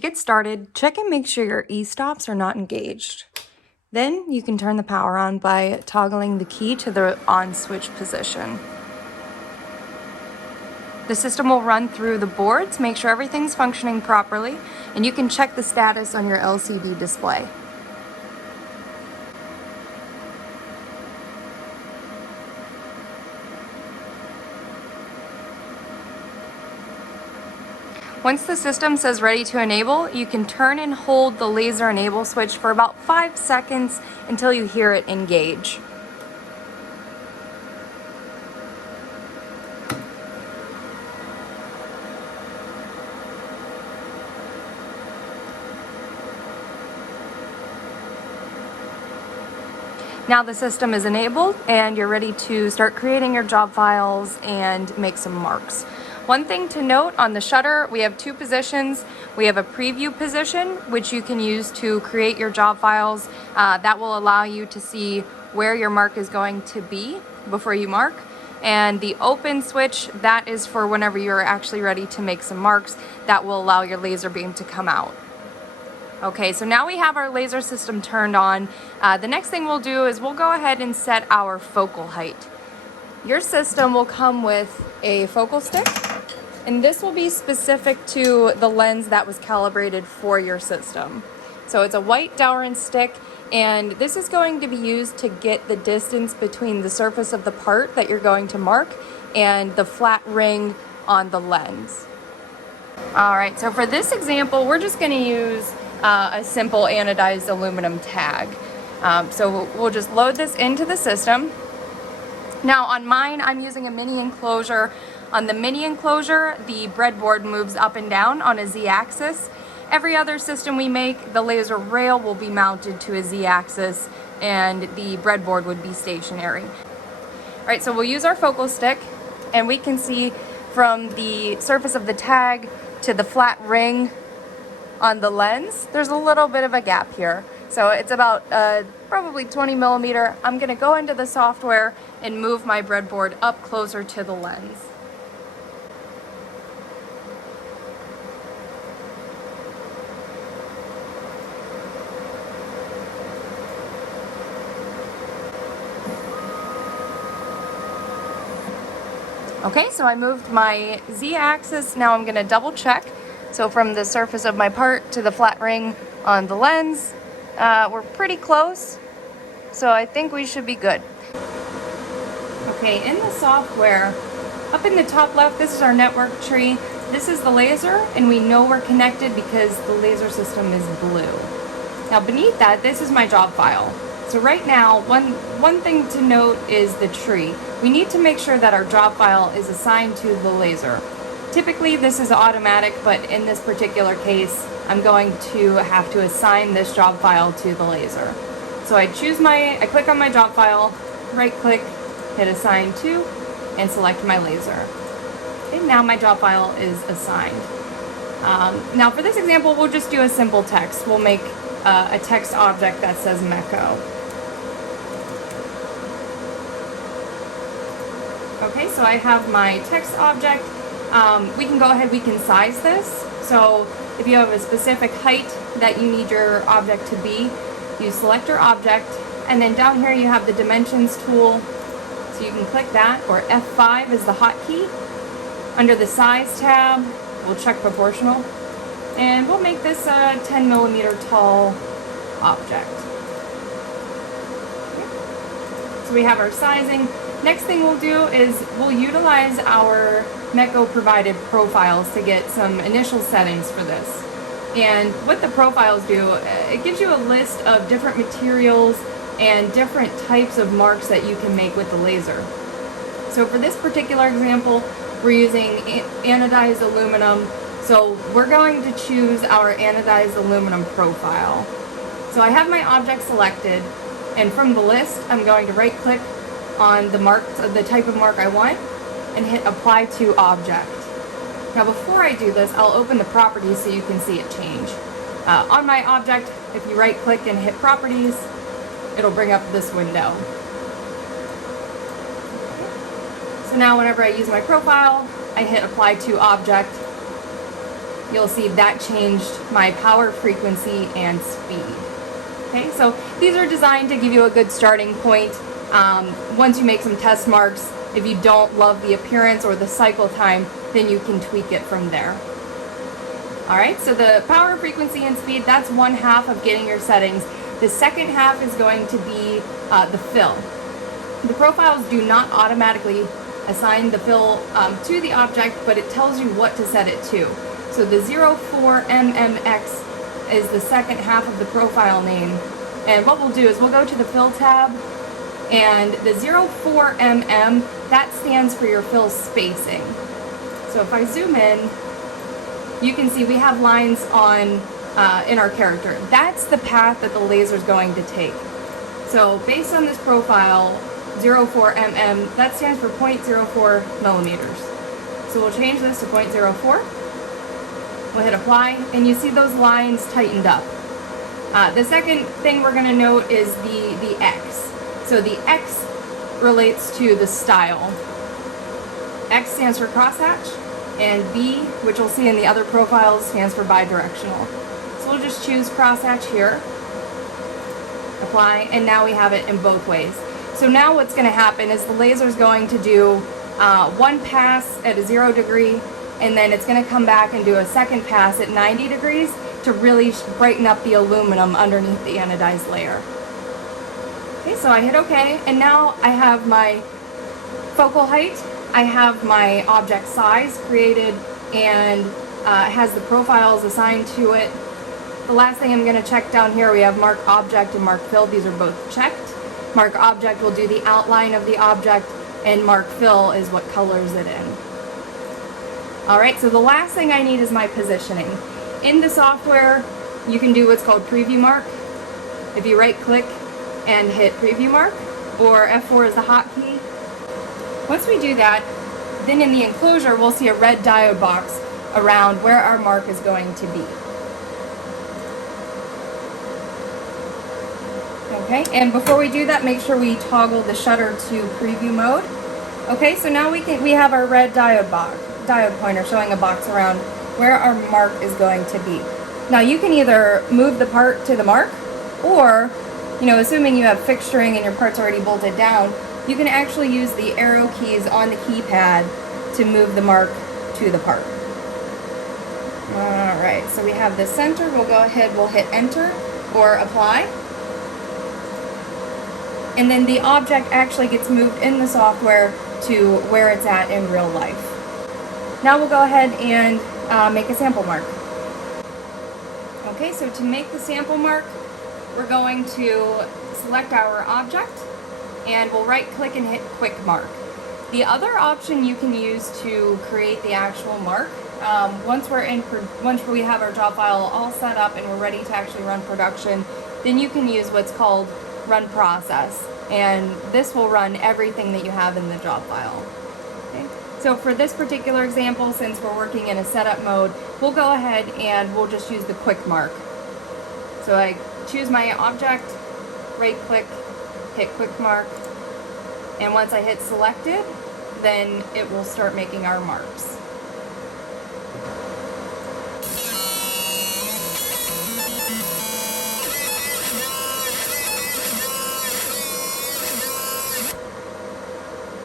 To get started, check and make sure your e-stops are not engaged. Then you can turn the power on by toggling the key to the on switch position. The system will run through the board to make sure everything's functioning properly, and you can check the status on your LCD display. Once the system says ready to enable, you can turn and hold the laser enable switch for about 5 seconds until you hear it engage. Now the system is enabled and you're ready to start creating your job files and make some marks. One thing to note on the shutter, we have 2 positions. We have a preview position, which you can use to create your job files. That will allow you to see where your mark is going to be before you mark. And the open switch, that is for whenever you're actually ready to make some marks. That will allow your laser beam to come out. Okay, so now we have our laser system turned on. The next thing we'll do is we'll go ahead and set our focal height. Your system will come with a focal stick, and this will be specific to the lens that was calibrated for your system. So it's a white Delrin stick, and this is going to be used to get the distance between the surface of the part that you're going to mark and the flat ring on the lens. All right, so for this example, we're just going to use a simple anodized aluminum tag. So we'll just load this into the system. Now on mine, I'm using a mini enclosure. On the mini enclosure, the breadboard moves up and down on a Z-axis. Every other system we make, the laser rail will be mounted to a Z-axis and the breadboard would be stationary. All right, so we'll use our focal stick, and we can see from the surface of the tag to the flat ring on the lens, there's a little bit of a gap here. So it's about probably 20 millimeter. I'm gonna go into the software and move my breadboard up closer to the lens. Okay, so I moved my Z-axis. Now I'm gonna double check. So from the surface of my part to the flat ring on the lens, we're pretty close. So I think we should be good. Okay, in the software, up in the top left, this is our network tree. This is the laser, and we know we're connected because the laser system is blue. Now beneath that, this is my job file. So right now, one thing to note is the tree. We need to make sure that our job file is assigned to the laser. Typically this is automatic, but in this particular case, I'm going to have to assign this job file to the laser. So I click on my job file, right click, hit assign to, and select my laser. Okay, now my job file is assigned. Now for this example, we'll just do a simple text. We'll make a text object that says Meco. Okay, so I have my text object. We can go ahead, we can size this. So if you have a specific height that you need your object to be, you select your object, and then down here you have the dimensions tool. So you can click that, or F5 is the hotkey. Under the size tab, we'll check proportional, and we'll make this a 10 millimeter tall object. Okay. So we have our sizing. Next thing we'll do is we'll utilize our Meco provided profiles to get some initial settings for this. And what the profiles do, it gives you a list of different materials and different types of marks that you can make with the laser. So for this particular example, we're using anodized aluminum. So we're going to choose our anodized aluminum profile. So I have my object selected, and from the list, I'm going to right click on the mark, the type of mark I want, and hit apply to object. Now before I do this, I'll open the properties so you can see it change. On my object, if you right click and hit properties, it'll bring up this window. So now whenever I use my profile, I hit apply to object, you'll see that changed my power, frequency, and speed. Okay, so these are designed to give you a good starting point. Once you make some test marks, if you don't love the appearance or the cycle time, then you can tweak it from there. Alright, so the power, frequency, and speed, that's one half of getting your settings. The second half is going to be the fill. The profiles do not automatically assign the fill to the object, but it tells you what to set it to. So the 04mmx is the second half of the profile name. And what we'll do is we'll go to the fill tab, and the 04mm, that stands for your fill spacing. So if I zoom in, you can see we have lines on in our character. That's the path that the laser is going to take. So based on this profile, 04mm, that stands for 0.04 millimeters. So we'll change this to 0.04. We'll hit apply, and you see those lines tightened up. The second thing we're going to note is the X. So the X relates to the style. X stands for crosshatch, and B, which we'll see in the other profiles, stands for bidirectional. So we'll just choose crosshatch here, apply, and now we have it in both ways. So now what's going to happen is the laser is going to do one pass at a 0 degree, and then it's going to come back and do a second pass at 90 degrees to really brighten up the aluminum underneath the anodized layer. Okay, so I hit OK, and now I have my focal height, I have my object size created, and it has the profiles assigned to it. The last thing I'm going to check down here, we have mark object and mark fill. These are both checked. Mark object will do the outline of the object, and mark fill is what colors it in. Alright, so the last thing I need is my positioning. In the software, you can do what's called preview mark. If you right click and hit preview mark, or F4 is the hotkey. Once we do that, then in the enclosure we'll see a red diode box around where our mark is going to be. Okay, and before we do that, make sure we toggle the shutter to preview mode. Okay, so now we have our red diode pointer showing a box around where our mark is going to be. Now you can either move the part to the mark, or, assuming you have fixturing and your part's already bolted down, you can actually use the arrow keys on the keypad to move the mark to the part. Alright, so we have the center. We'll go ahead, we'll hit enter or apply. And then the object actually gets moved in the software to where it's at in real life. Now we'll go ahead and make a sample mark. Okay, so to make the sample mark, we're going to select our object, and we'll right click and hit QuickMark. The other option you can use to create the actual mark, once we have our job file all set up and we're ready to actually run production, then you can use what's called run process, and this will run everything that you have in the job file. Okay. So for this particular example, since we're working in a setup mode, we'll go ahead and we'll just use the QuickMark. So I choose my object, right click, hit QuickMark, and once I hit selected, then it will start making our marks.